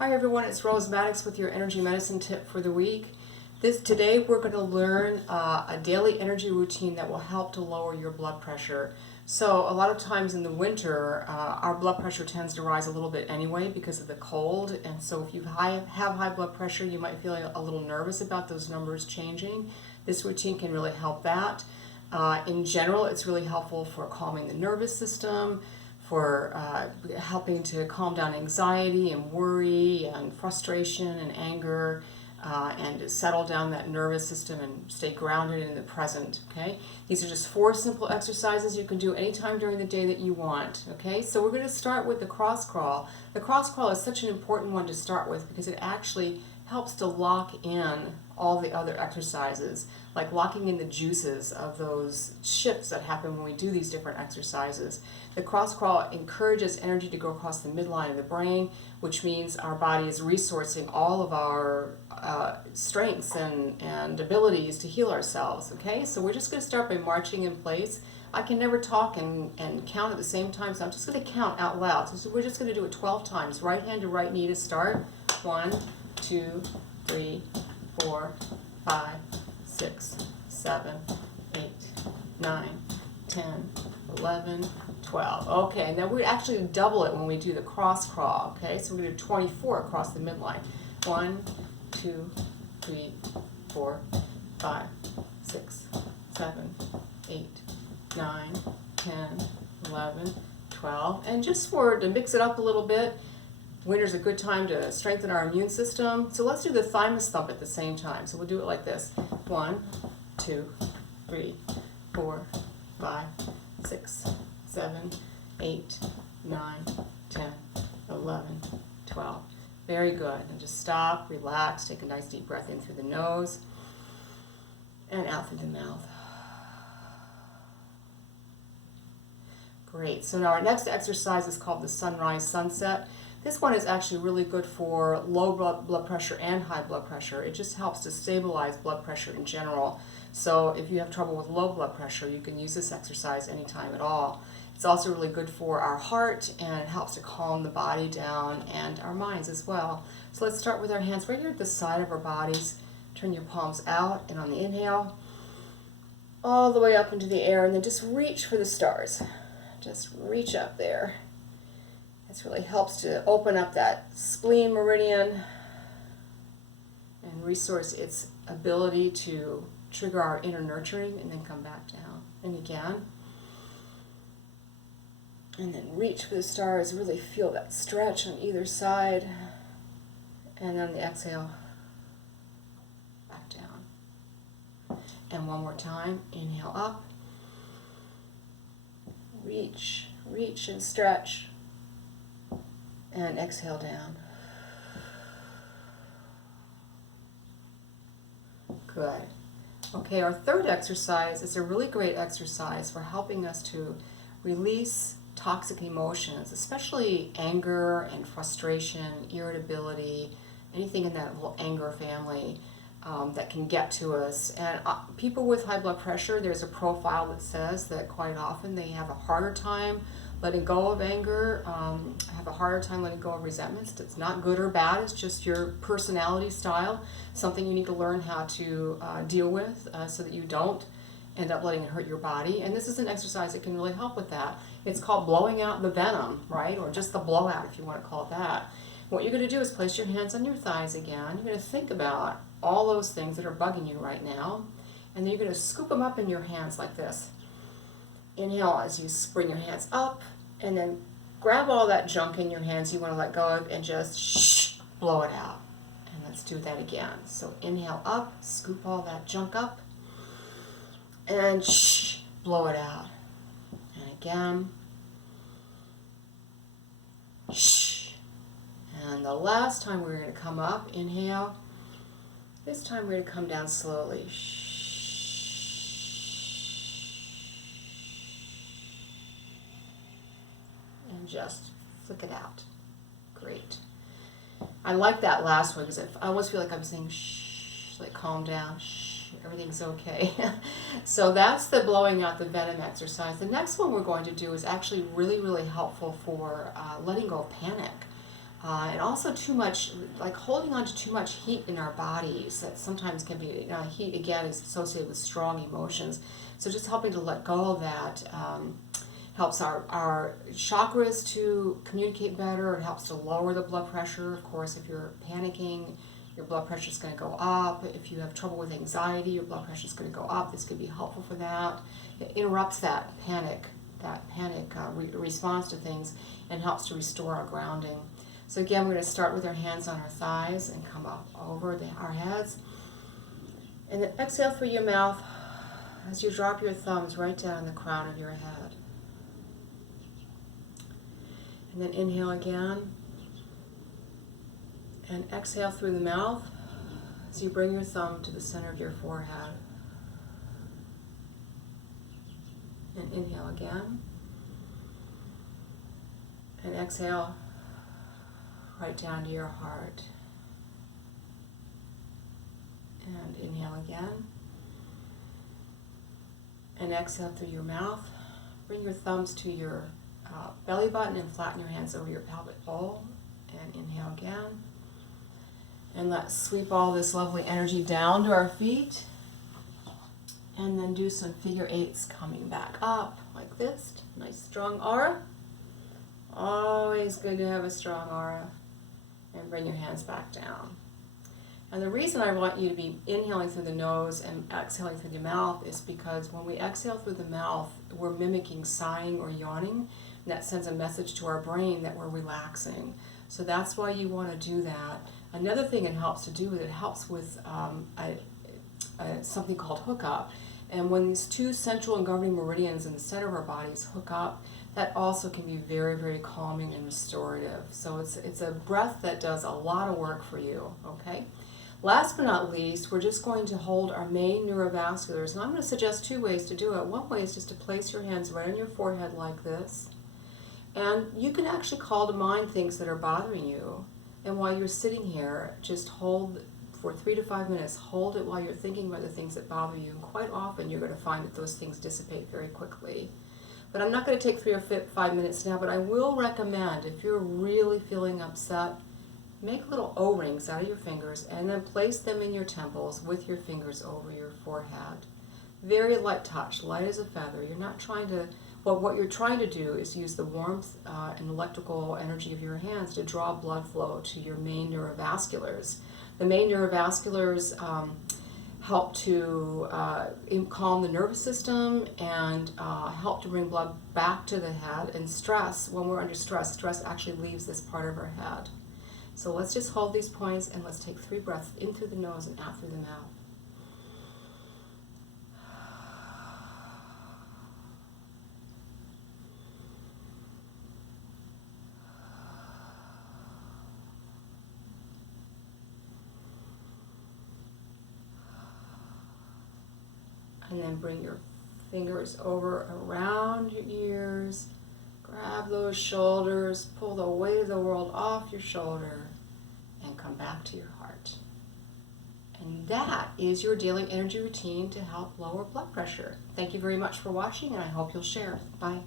Hi everyone, it's Rose Maddox with your energy medicine tip for the week. Today we're going to learn a daily energy routine that will help to lower your blood pressure. So a lot of times in the winter, our blood pressure tends to rise a little bit anyway because of the cold. And so if you have high blood pressure, you might feel a little nervous about those numbers changing. This routine can really help that. In general, it's really helpful for calming the nervous system, for helping to calm down anxiety and worry and frustration and anger, and to settle down that nervous system and stay grounded in the present. Okay, these are just 4 simple exercises you can do anytime during the day that you want. Okay, so we're going to start with the cross crawl. The cross crawl is such an important one to start with because it actually helps to lock in all the other exercises, like locking in the juices of those shifts that happen when we do these different exercises. The cross crawl encourages energy to go across the midline of the brain, which means our body is resourcing all of our strengths and abilities to heal ourselves. Okay, so we're just going to start by marching in place. I can never talk and count at the same time, so I'm just going to count out loud. So we're just going to do it 12 times. Right hand to right knee to start. 1, 2, 3, 4, 5, 6, 7, 8, 9, 10, 11, 12. Okay, now we actually double it when we do the cross crawl. Okay, so we're going to do 24 across the midline. 1, 2, 3, 4, 5, 6, 7, 8, 9, 10, 11, 12. And just to mix it up a little bit, winter's a good time to strengthen our immune system. So let's do the thymus thump at the same time. So we'll do it like this. 1, 2, 3, 4, 5, 6, 7, 8, 9, 10, 11, 12. Very good. And just stop, relax, take a nice deep breath in through the nose and out through the mouth. Great. So now our next exercise is called the sunrise sunset. This one is actually really good for low blood pressure and high blood pressure. It just helps to stabilize blood pressure in general. So if you have trouble with low blood pressure, you can use this exercise anytime at all. It's also really good for our heart, and it helps to calm the body down and our minds as well. So let's start with our hands right here at the side of our bodies. Turn your palms out, and on the inhale, all the way up into the air, and then just reach for the stars. Just reach up there. This really helps to open up that spleen meridian and resource its ability to trigger our inner nurturing, and then come back down. And again. And then reach for the stars. Really feel that stretch on either side. And then the exhale, back down. And one more time. Inhale up. Reach, reach and stretch. And exhale down. Good. Okay, our third exercise is a really great exercise for helping us to release toxic emotions, especially anger and frustration, irritability, anything in that whole anger family that can get to us. And people with high blood pressure, there's a profile that says that quite often they have a harder time letting go of anger, have a harder time letting go of resentments. It's not good or bad, it's just your personality style, something you need to learn how to deal with so that you don't end up letting it hurt your body. And this is an exercise that can really help with that. It's called blowing out the venom, right? Or just the blowout, if you want to call it that. What you're going to do is place your hands on your thighs again. You're going to think about all those things that are bugging you right now, and then you're going to scoop them up in your hands like this. Inhale as you bring your hands up, and then grab all that junk in your hands you want to let go of and just blow it out. And let's do that again. So inhale up, scoop all that junk up, and blow it out. And again. And the last time we're going to come up, inhale. This time we're going to come down slowly. And just flick it out. Great. I like that last one because I almost feel like I'm saying shh, like calm down, shh, everything's okay. So that's the blowing out the venom exercise. The next one we're going to do is actually really, really helpful for letting go of panic. And also too much, like holding on to too much heat in our bodies, that sometimes can be, heat again is associated with strong emotions. So just helping to let go of that helps our chakras to communicate better. It helps to lower the blood pressure. Of course, if you're panicking, your blood pressure is going to go up. If you have trouble with anxiety, your blood pressure is going to go up. This could be helpful for that. It interrupts that panic response to things, and helps to restore our grounding. So again, we're going to start with our hands on our thighs and come up over our heads. And then exhale through your mouth as you drop your thumbs right down the crown of your head. And then inhale again. And exhale through the mouth as you bring your thumb to the center of your forehead. And inhale again. And exhale right down to your heart. And inhale again. And exhale through your mouth. Bring your thumbs to your belly button and flatten your hands over your pelvic bowl. And inhale again. And let's sweep all this lovely energy down to our feet. And then do some figure eights coming back up like this. Nice strong aura. Always good to have a strong aura. And bring your hands back down. And the reason I want you to be inhaling through the nose and exhaling through the mouth is because when we exhale through the mouth, we're mimicking sighing or yawning, and that sends a message to our brain that we're relaxing. So that's why you want to do that. Another thing it helps to do, it helps with something called hookup. And when these two central and governing meridians in the center of our bodies hook up, that also can be very, very calming and restorative. So it's a breath that does a lot of work for you, okay? Last but not least, we're just going to hold our main neurovasculars. And I'm going to suggest two ways to do it. One way is just to place your hands right on your forehead like this. And you can actually call to mind things that are bothering you. And while you're sitting here, just hold for 3 to 5 minutes. Hold it while you're thinking about the things that bother you. And quite often you're going to find that those things dissipate very quickly. But I'm not going to take 3 or 5 minutes now, but I will recommend, if you're really feeling upset, make little O-rings out of your fingers and then place them in your temples with your fingers over your forehead. Very light touch, light as a feather. You're not trying to, well, what you're trying to do is use the warmth and electrical energy of your hands to draw blood flow to your main neurovasculars. The main neurovasculars help to calm the nervous system and help to bring blood back to the head. And stress, when we're under stress, stress actually leaves this part of our head. So let's just hold these points and let's take 3 breaths in through the nose and out through the mouth. And then bring your fingers over around your ears. Grab those shoulders, pull the weight of the world off your shoulder, and come back to your heart. And that is your daily energy routine to help lower blood pressure. Thank you very much for watching, and I hope you'll share. Bye.